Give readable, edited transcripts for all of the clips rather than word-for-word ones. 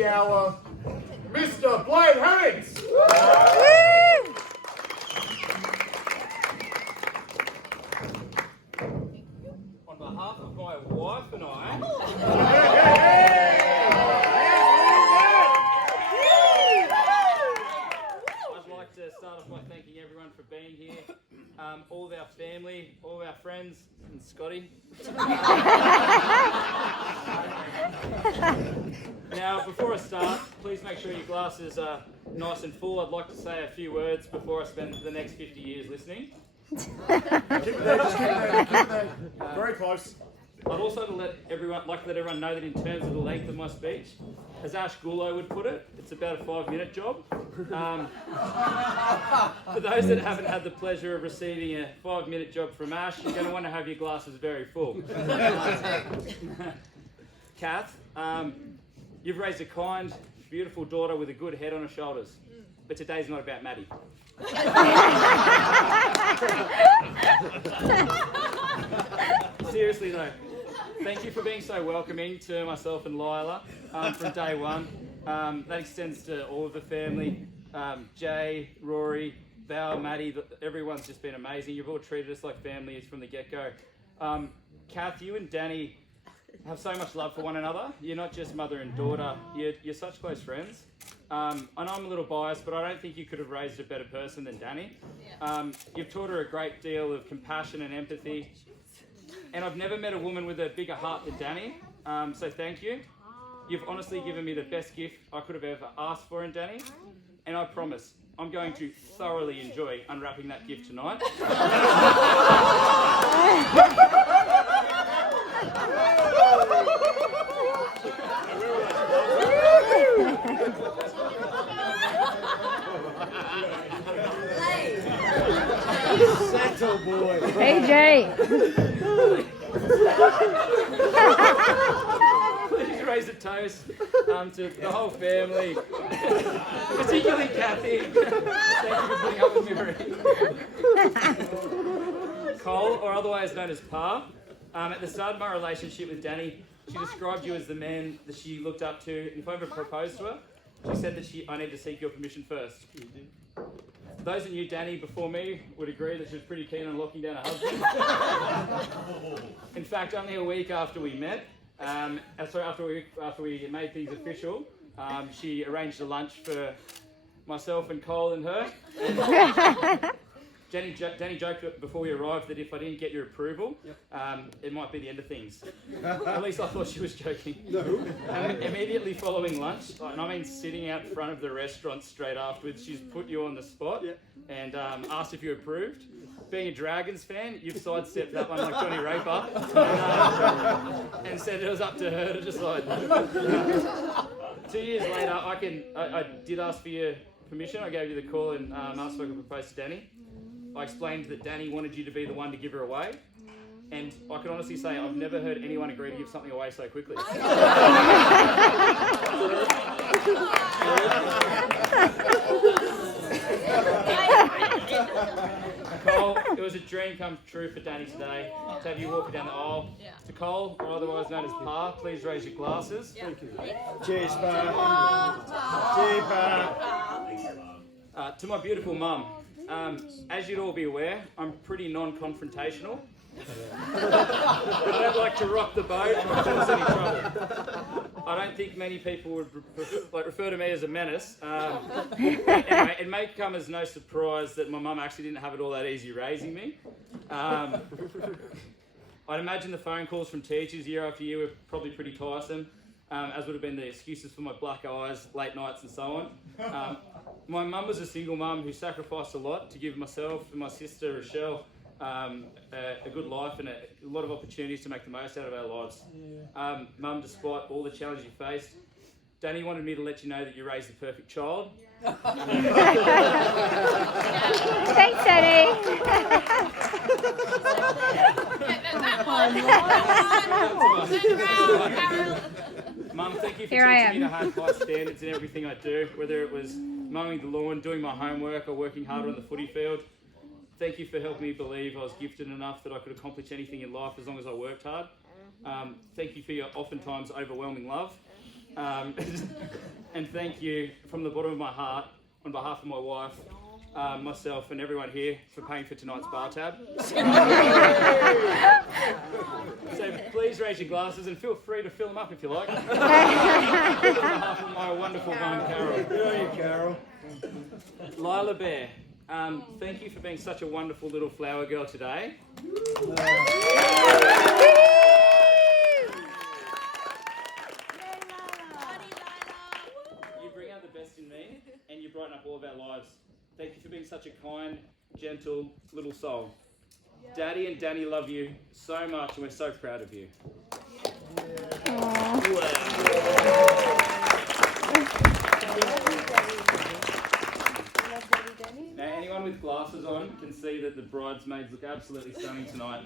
happy hour, Mr. Blade Haynes. On behalf of my wife and I, I'd like to start off by thanking everyone for being here. All of our family, all of our friends, and Scotty. Now, before I start, please make sure your glasses are nice and full. I'd like to say a few words before I spend the next 50 years listening. Keep it there. Very close. I'd also like to let everyone know that in terms of the length of my speech, as Ash Gullo would put it, it's about a 5-minute job. For those that haven't had the pleasure of receiving a 5-minute job from Ash, you're going to want to have your glasses very full. Kath, you've raised a kind, beautiful daughter with a good head on her shoulders. But today's not about Maddie. Seriously though, thank you for being so welcoming to myself and Lila from day one. That extends to all of the family. Jay, Rory, Val, Maddie, everyone's just been amazing. You've all treated us like family from the get-go. Kath, you and Danny have so much love for one another. You're not just mother and daughter, you're such close friends. I know I'm a little biased, but I don't think you could have raised a better person than Danny. You've taught her a great deal of compassion and empathy. And I've never met a woman with a bigger heart than Danny, so thank you. You've honestly given me the best gift I could have ever asked for in Danny, and I promise I'm going to thoroughly enjoy unwrapping that gift tonight. Settle, boy. Hey, Jay. Please raise a toast to the whole family, particularly Kathy. Thank you for putting up with me. Cole, or otherwise known as Pa. At the start of my relationship with Danny, she described you as the man that she looked up to. And if I ever proposed to her, she said that I need to seek your permission first. Those that knew Danny before me would agree that she was pretty keen on locking down her husband. In fact, only a week after we met, after we made things official, she arranged a lunch for myself and Cole and her. And Danny joked before we arrived that if I didn't get your approval, it might be the end of things. At least I thought she was joking. No. Immediately following lunch, and I mean sitting out front of the restaurant straight afterwards, she's put you on the spot and asked if you approved. Being a Dragons fan, you've sidestepped that one like Johnny Raper and said it was up to her to decide. 2 years later, I did ask for your permission. I gave you the call and asked if I could propose to Danny. I explained that Danny wanted you to be the one to give her away, and I can honestly say I've never heard anyone agree to give something away so quickly. Cole, it was a dream come true for Danny today to have you walking down the aisle. To Cole, or otherwise known as Pa, please raise your glasses. Thank you. Cheers, Pa. Cheers, Pa. To my beautiful mum, as you'd all be aware, I'm pretty non-confrontational. I don't like to rock the boat or cause any trouble. I don't think many people would refer to me as a menace. Anyway, it may come as no surprise that my mum actually didn't have it all that easy raising me. I'd imagine the phone calls from teachers year after year were probably pretty tiresome, as would have been the excuses for my black eyes, late nights and so on. My mum was a single mum who sacrificed a lot to give myself and my sister Rochelle a good life and a lot of opportunities to make the most out of our lives. Mum, despite all the challenges you faced, Danny wanted me to let you know that you raised the perfect child. Thanks, Danny. Mum, thank you for Here I teaching me am. to have high standards in everything I do, whether it was mowing the lawn, doing my homework, or working harder on the footy field. Thank you for helping me believe I was gifted enough that I could accomplish anything in life as long as I worked hard. Thank you for your oftentimes overwhelming love. And thank you from the bottom of my heart, on behalf of my wife, myself and everyone here for paying for tonight's bar tab. So please raise your glasses and feel free to fill them up if you like. On behalf of my wonderful mum, Carol. Good on you, Carol. Lila Bear, thank you for being such a wonderful little flower girl today. You bring out the best in me and you brighten up all of our lives. Thank you for being such a kind, gentle little soul. Daddy and Danny love you so much and we're so proud of you. Now, anyone with glasses on can see that the bridesmaids look absolutely stunning tonight.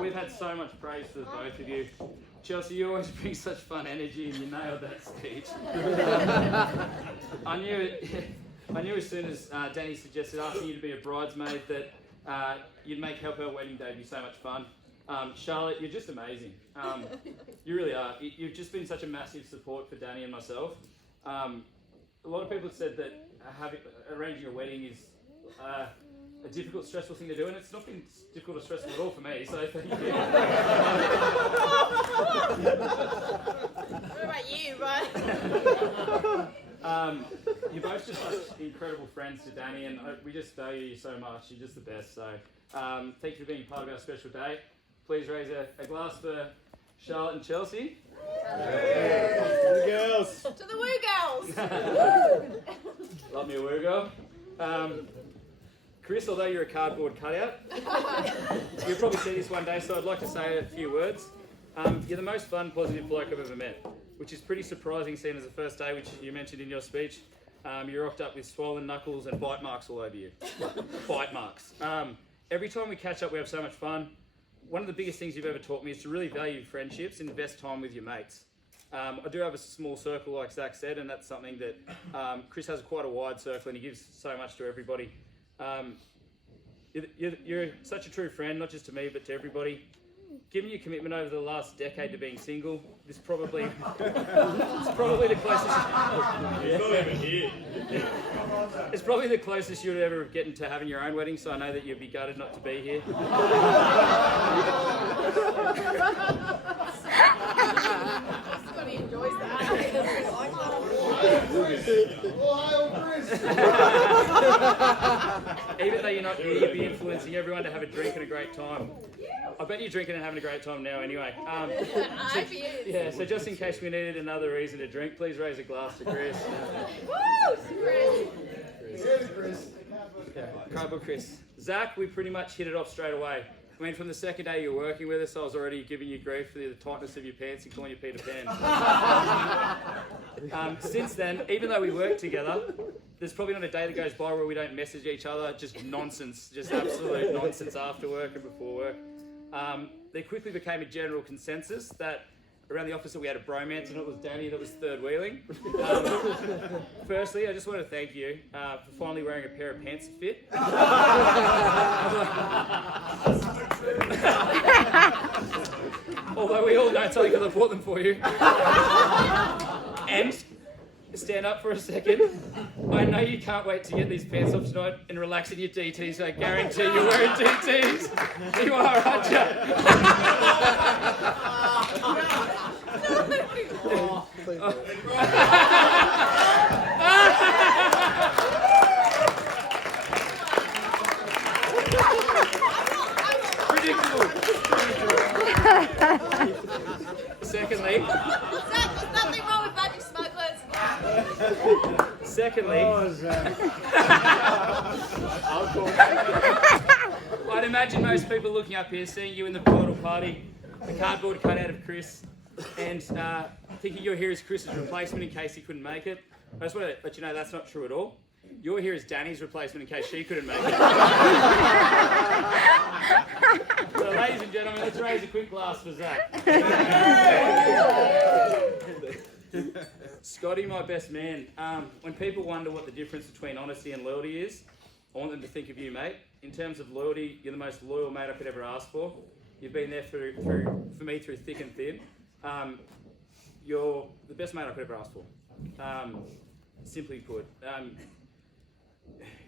We've had so much praise for both of you. Chelsea, you always bring such fun energy and you nailed that speech. I knew as soon as Danny suggested asking you to be a bridesmaid that you'd make help our wedding day be so much fun. Charlotte, you're just amazing. You really are. You've just been such a massive support for Danny and myself. A lot of people have said that arranging a wedding is a difficult, stressful thing to do, and it's not been difficult or stressful at all for me, so thank you. What about you, right? You're both just such incredible friends to Danny, and we just value you so much. You're just the best, so thank you for being part of our special day. Please raise a glass for Charlotte and Chelsea. Hey, the girls. To the woo girls! Love me a woo girl. Chris, although you're a cardboard cutout, you'll probably see this one day, so I'd like to say a few words. You're the most fun, positive bloke I've ever met, which is pretty surprising seeing as the first day, which you mentioned in your speech. You rocked up with swollen knuckles and bite marks all over you. Bite marks. Every time we catch up, we have so much fun. One of the biggest things you've ever taught me is to really value friendships and invest time with your mates. I do have a small circle, like Zach said, and that's something that Chris has quite a wide circle and he gives so much to everybody. You're such a true friend, not just to me, but to everybody. Given your commitment over the last decade to being single, it's probably the closest. He's not even here. It's probably the closest you'd ever get to having your own wedding, so I know that you'd be gutted not to be here. Scotty enjoys that. Even though you're not here, you'd be influencing everyone to have a drink and a great time. I bet you're drinking and having a great time now anyway. So just in case we needed another reason to drink, please raise a glass to Chris. Woo! Chris. Here's Chris. Cardboard Chris. Zach, we pretty much hit it off straight away. I mean, from the second day you were working with us, I was already giving you grief for the tightness of your pants and calling you Peter Pan. Since then, even though we work together, there's probably not a day that goes by where we don't message each other, just nonsense, just absolute nonsense after work and before work. There quickly became a general consensus that around the office that we had a bromance and it was Danny that was third wheeling. Firstly, I just want to thank you for finally wearing a pair of pants that fit. Although we all know it's only because I bought them for you. And stand up for a second. I know you can't wait to get these pants off tonight and relax in your DTs, so I guarantee you're wearing DTs. You are, aren't you? Predictable. Secondly, Zach, there's nothing wrong with magic smugglers. Secondly, I'd imagine most people looking up here, seeing you in the bridal party, the cardboard cutout of Chris, and thinking you're here as Chris's replacement in case he couldn't make it. I just want to let you know that's not true at all. You're here as Danny's replacement in case she couldn't make it. So, ladies and gentlemen, let's raise a quick glass for Zach. Scotty, my best man. When people wonder what the difference between honesty and loyalty is, I want them to think of you, mate. In terms of loyalty, you're the most loyal mate I could ever ask for. You've been there for me through thick and thin. you're the best mate I could ever ask for. Simply put.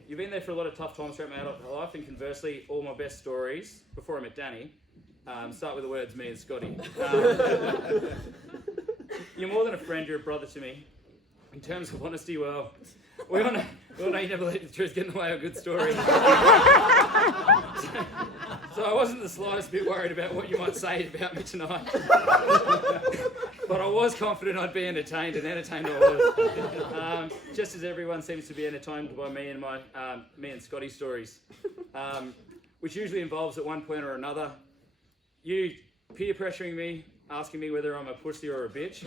You've been there for a lot of tough times throughout my life, and conversely, all my best stories, before I met Danny, start with the words me and Scotty. You're more than a friend, you're a brother to me. In terms of honesty, well, we all know you never let the truth get in the way of a good story. So I wasn't the slightest bit worried about what you might say about me tonight. But I was confident I'd be entertained, and entertained I was. Just as everyone seems to be entertained by me and me and Scotty's stories, which usually involves at one point or another, you peer pressuring me, asking me whether I'm a pussy or a bitch,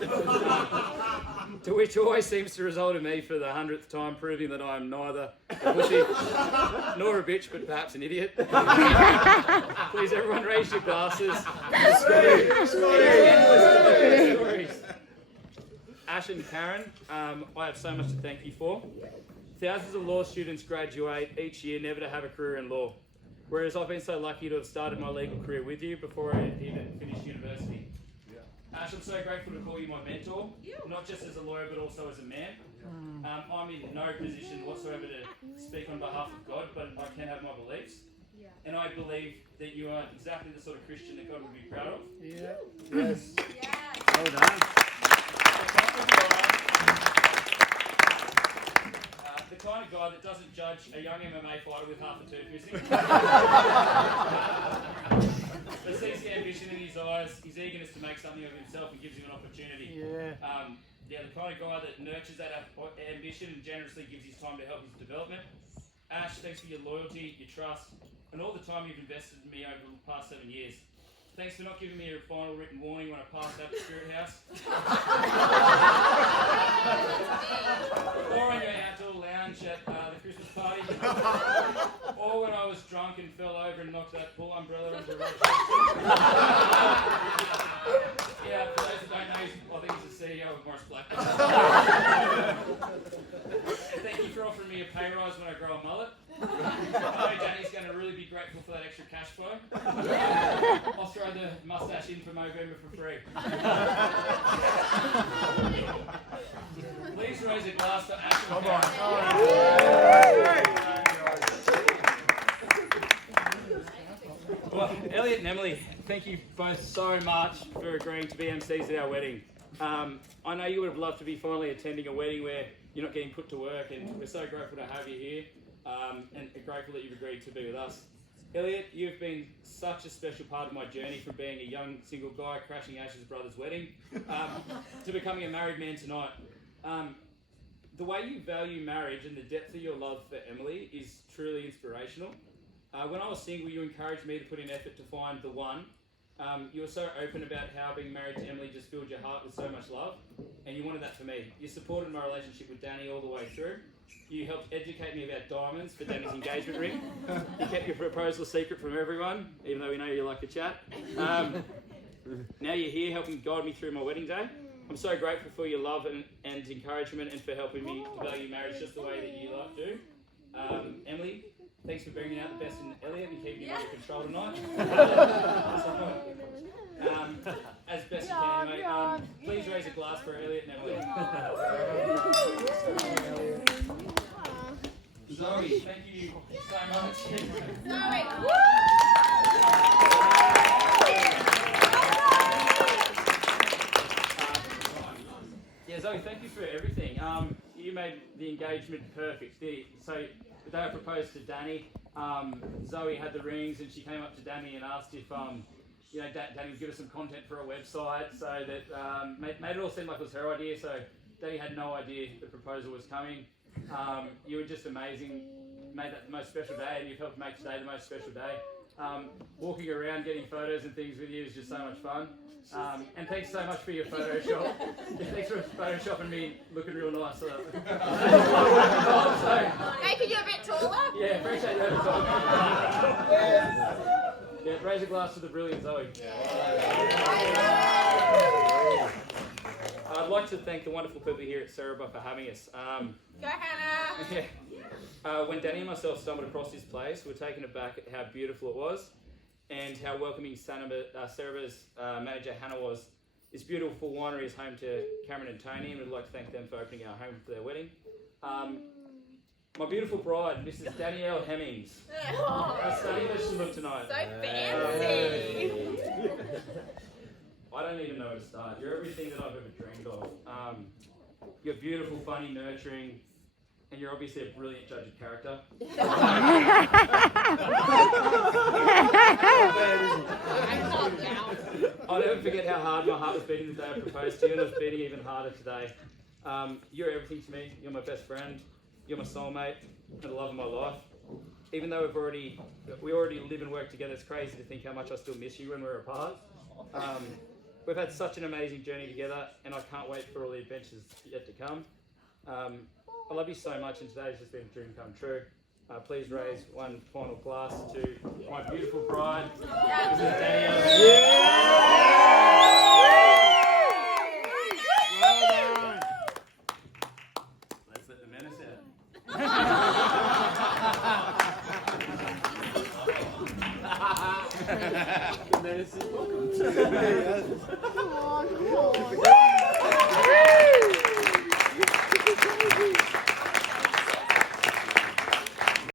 to which always seems to result in me for the 100th time proving that I'm neither a pussy nor a bitch, but perhaps an idiot. Please, everyone, raise your glasses. Scotty. Ash and Karen, I have so much to thank you for. Thousands of law students graduate each year never to have a career in law, whereas I've been so lucky to have started my legal career with you before I even finished university. Ash, I'm so grateful to call you my mentor, not just as a lawyer but also as a man. I'm in no position whatsoever to speak on behalf of God, but I can have my beliefs. And I believe that you are exactly the sort of Christian that God would be proud of. Yeah. Yes. Well done. The kind of guy that doesn't judge a young MMA fighter with half a tooth missing. But sees the ambition in his eyes, his eagerness to make something of himself, and gives him an opportunity. The kind of guy that nurtures that ambition and generously gives his time to help his development. Ash, thanks for your loyalty, your trust, and all the time you've invested in me over the past 7 years. Thanks for not giving me a final written warning when I passed out the Spirit House. Or on your outdoor lounge at the Christmas party. Or when I was drunk and fell over and knocked that pull umbrella into a road. Yeah, for those who don't know, I think he's the CEO of Morris Black. Thank you for offering me a pay rise when I grow a mullet. I know Danny's going to really be grateful for that extra cash flow. I'll throw the mustache in for Movember for free. Please raise a glass for Ash. Come on. Well, Elliot and Emily, thank you both so much for agreeing to be MCs at our wedding. I know you would have loved to be finally attending a wedding where you're not getting put to work, and we're so grateful to have you here. And grateful that you've agreed to be with us. Elliot, you've been such a special part of my journey from being a young single guy crashing Ash's brother's wedding to becoming a married man tonight. The way you value marriage and the depth of your love for Emily is truly inspirational. When I was single, you encouraged me to put in effort to find the one. You were so open about how being married to Emily just filled your heart with so much love, and you wanted that for me. You supported my relationship with Danny all the way through. You helped educate me about diamonds for Danny's engagement ring. You kept your proposal secret from everyone, even though we know you like to chat. Now you're here helping guide me through my wedding day. I'm so grateful for your love and encouragement, and for helping me to value marriage just the way that you love to. Emily, thanks for bringing out the best in Elliot and keeping him under control tonight. As best you can, anyway. Please raise a glass for Elliot and Emily. Zoe, thank you so much. Zoe, Yeah, Zoe, thank you for everything. You made the engagement perfect. So the day I proposed to Danny, Zoe had the rings, and she came up to Danny and asked if Danny would give us some content for a website, so that made it all seem like it was her idea. So Danny had no idea the proposal was coming. You were just amazing. Made that the most special day, and you've helped make today the most special day. Walking around getting photos and things with you is just so much fun. And thanks so much for your Photoshop. Thanks for photoshopping me looking real nice. making you a bit taller. Yeah, appreciate that. Yeah, raise a glass to the brilliant Zoe. I'd like to thank the wonderful people here at Cerebra for having us. Go, Hannah. Yeah. When Danny and myself stumbled across this place, we were taken aback at how beautiful it was, and how welcoming Cerebra's manager Hannah was. This beautiful winery is home to Cameron and Tony, and we'd like to thank them for opening our home for their wedding. My beautiful bride, Mrs. Danielle Hemmings. How stunning does she look tonight? So fancy. I don't even know where to start. You're everything that I've ever dreamed of. You're beautiful, funny, nurturing, and you're obviously a brilliant judge of character. I'll never forget how hard my heart was beating the day I proposed to you, and it's beating even harder today. You're everything to me. You're my best friend. You're my soulmate and the love of my life. Even though we already live and work together, it's crazy to think how much I still miss you when we're apart. We've had such an amazing journey together, and I can't wait for all the adventures yet to come. I love you so much, and today's just been a dream come true. Please raise one final glass to my beautiful bride, Mrs. Danielle. Well done. Let's let the menace out. The menace is welcome. Woo!